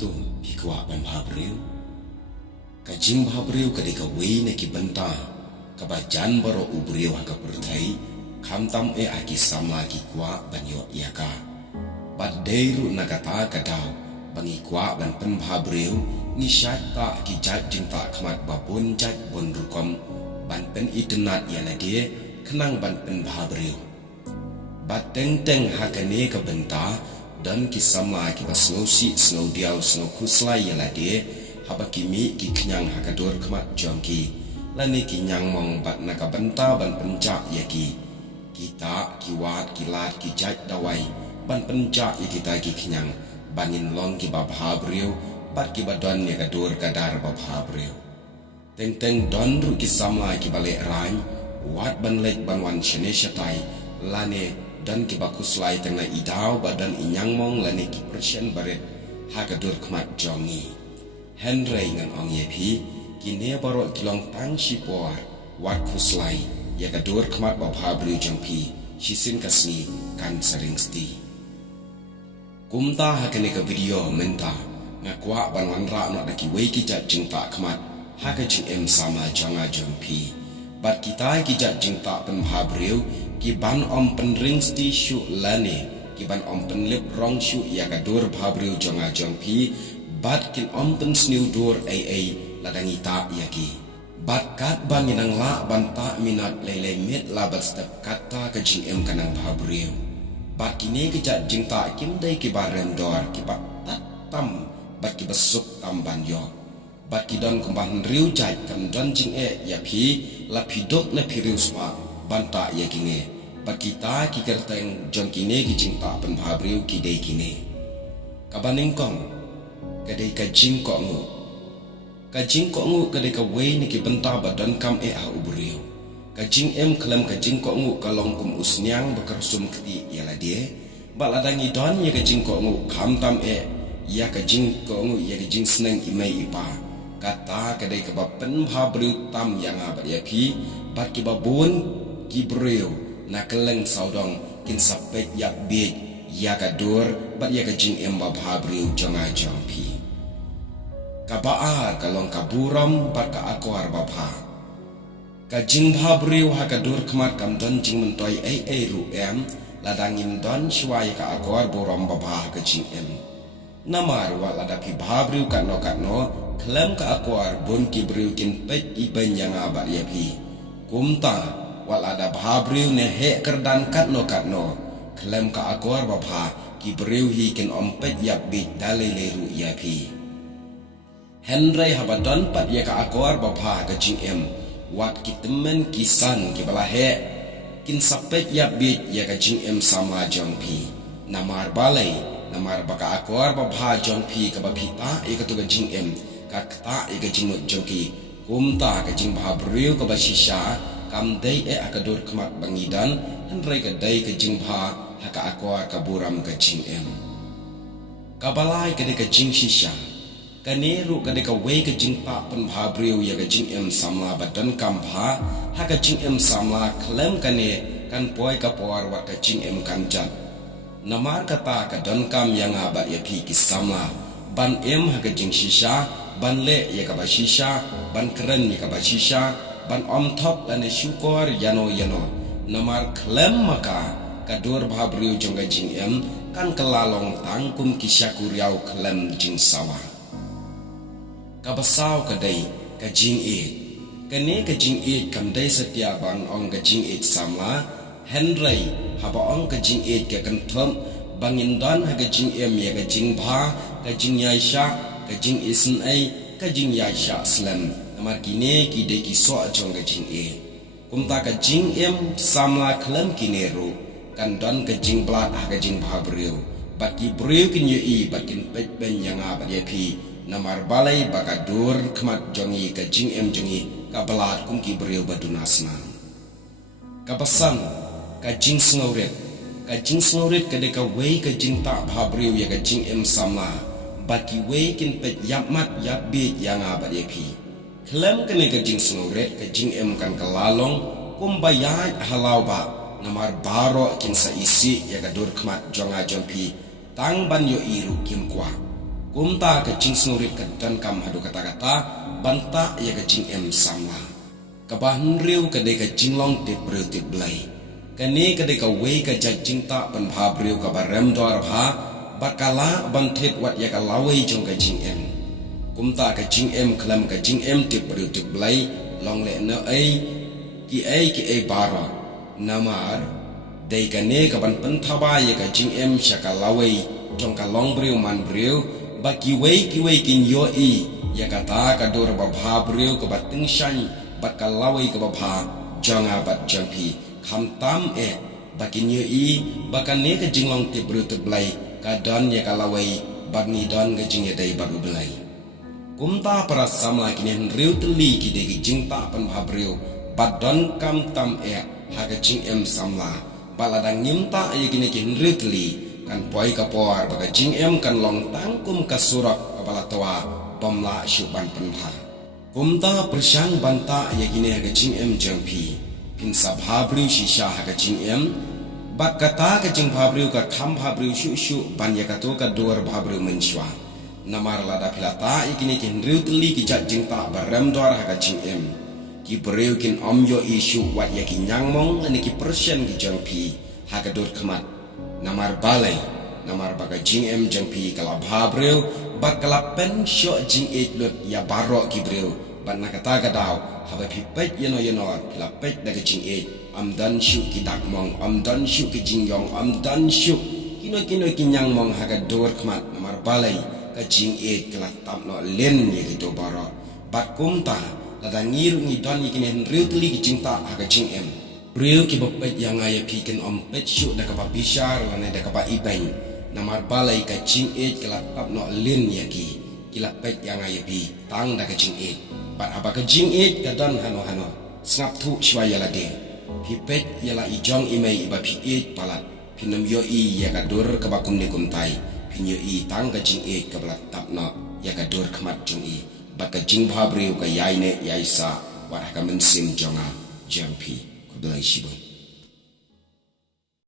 tu pikwa ban bhabriu ka jing bhabriu ka dika wei ne ki benta ka ba jan baro ubriu ha ka perthai khamtam e aki samla ki kwa ban yo yaka bad deiru nagata ka daw bangi kwa ban pen bhabriu ni syata ki jat jing ta khmat ba bun jat bun rukom ban pen itnat ya la dia kenang ban pen bhabriu bat teng teng ha ka ne ka benta dan kisama ki basno si sno diau sno kuslai yala de haba kimi ki knyang hakador khmat jongki lani ki nyang mong bat naka benta ban penca yaki kita kiwat kilat ki jat dawai ban penca kita ki knyang bangin long ki babha brio bat ki badon ya kador kadar babha brio teng teng don ru kisama ki bale ran wat ban lek ban wan chene shatai lane dan ki bakus lai tengah idau badan inyang mong lani ki persian baret hakadur khmat jongi henry ngan ong yepi kine baro kilong tang sipor wat kuslai ya kadur khmat babha bru jongpi shisin kasni kan sering sti kumta hakane ka video menta ngakwa banwan ra no daki wei ki jat jingta khmat haka jing em sama jonga jongpi bat kita ki jat jingta pen bhabriu ki ban om penring sti shu lane ki ban om penlip rong shu ya kadur bhabriu jonga jongpi bat kin om pen sniu dur ai ladangi ta yaki bat kat banginang la ban ta minat lele mit la bat step kata ka jing em kanang bhabriu bat kini ki jat jingta kim dai ki barem dor ki bat tam bat ki besuk tam ban yo bat ki don kumban riu jai kan don jing ya phi la phidok na phiriu sma banta ya kine bakita ki kerteng jong kine ki jingta pen bhabriu ki dei kine kabaning kong kadai ka jing ko ngu kadai ka wei ni ki benta badan kam a ubriu ka jing em klam ka jing ko ngu kalong kum usnyang bekersum kti yala die baladangi don ya ka jing ko ngu kham tam ya ka jing ko ngu ya ka jing sneng imai ipa kata kadai ka pen bhabriu tam yang abat ya pi bat ki babun ki breu na keleng saudong kin sapet yak big ya kadur bat ya ka jing em bhabriu jonga jongpi kabaar kalong kaburam bat ka akwar babha ka jing bhabriu ha kadur khmat kam don jing mentoi ai ru em ladangin don shwai ka akwar buram babha ka jing em namar wa ladapi bhabriu ka no klam ka akwar bun ki breu kin pet iben yang abat ya pi kumta wal ada bhabriu ne he kerdan katno klam ka akwar babha ki breu hi kin ompet yap bi dale leru ya pi henry habadon pat ya ka akwar babha ka jing em wat ki temen kisan ki bala he kin sapet yap bi ya ka jing em sama jong pi namar balai namar baka akwar babha jong pi ka babita e ka tu ka jing em kakta e ka jing jongki kumta ka jing bhabriu ka basisha kam dei akadur khmat bangidan henry ka dei ka jing bha haka akwar kaburam ka jing em kabalai ka de ka jing shisha kaneru ka de ka wei ka jing pa pen bhabriu ya ka jing em samla badan kam bha haka jing em samla klem kane kan poi ka por wa ka jing em kan jat namar kata ka don kam yang abat ya pi ki samla ban em haka jing shisha ban le ya ka basisha ban keren ya ka basisha ban om top lane syukor yano namar klem maka kadur bhabriu jongga jing em kan kelalong tangkum kisyaku riau klem jing sawa kabasau kadai ka jing kane ka jing kam dai setia ban ong ka jing samla henry haba ong ka jing ka kan thom bangin don ha ka jing em ya ka jing bha ka jing yaisha ka jing isin ka jing yaisha slam namar kine ki de ki so jong ka jing kumta ka jing em samla klem kine ru kan don ka jing blat ha ka jing bhabriu bat ki breu kin ye bat kin pet ben yang abat ye pi namar balai bakadur khmat jongi ka jing em jongi ka blat kum ki breu badunasna ka pasang ka jing sngoret ka de ka wei ka jing ta bhabriu ya ka jing em samla bat ki wei kin pet yapmat yap bi yang abat ye pi klem kene ka jing sngoret ka jing em kan kalalong kumbayat halau ba namar baro kin sa isi ya ka dur khmat jonga jompi tang ban yo iru kim kwa kumta ka jing snurit ka dan kam hadu kata-kata banta ya ka jing samla kabahan riu ka de ka jing long tip riu tip blai kani ka de ka wei ka jat jing ta pan bha riu ka barem dor bha bakala bantet wat ya ka lawai jong ka jing kumta ka jing klam ka jing tip riu tip blai long le na ai ki ai bara namar dei ka ne ka ban pen thaba ya ka jing shaka lawai jong ka long riu man riu ba ki wei kin yo ya kata ka dor ba bha riu ka bating shan bat ka lawai ka ba bha janga bat jampi kham tam ba kin yo ba ka ne ka jing long tip riu tip blai ka don ya ka lawai ba ni don ka jing ya dei ba blai kumta para samla kinen riu teli ki de ki jing ta pan bha riu ba don kam tam ha ka jing samla bala dang nyim ta ya kine kin riu teli kan poi ka por ba ka jing kan long tangkum ka surak ka bala toa pamla shu ban pan bha kumta persyang banta ya kine ha ka jing jampi pin sa bha riu shisha ha ka jing bat kata ka jing bha riu ka kham bha riu shu ban ya ka to ka dor bha riu menshwa namar lada pilata ikini kin riu teli ki jat jing ta barem dor ha ka jing ki breu kin yo isu wat ya ki nyangmong ani ki persyen ki jampi ha ka dor khamat namar balai namar baga jing jampi kala bha breu bak kala pen syo jing lut ya barok ki breu ban na kata ka daw ha ba phi pet yeno la pet da ka jing am dan shu ki dak mong am dan shu ki jing yong am dan shu kino ki nyangmong ha ka dor khamat namar balai ka jing kala tam no len ye ki do barok bat kumta lada ngir ngi don ikinen riu teli ki jing ta ha ka jing riu ki bopet yang aya piken pet shu da ka pa bishar la ne da ka pa ibeng namar balai ka jing kala tap no len ya ki kila pet yang aya pi tang da ka jing bat aba ka jing ka don hano snap thu shwa ya la de pi pet ya la ijong imei ba pi palat pinam yo ya ka dur ka ba kum ne kum tai pinyo tang ka jing ka bla tap no ya ka dur khamat jing bat ka jing bha briu ka yai ne yai sa wat ka men sim jonga jampi ko blai shibo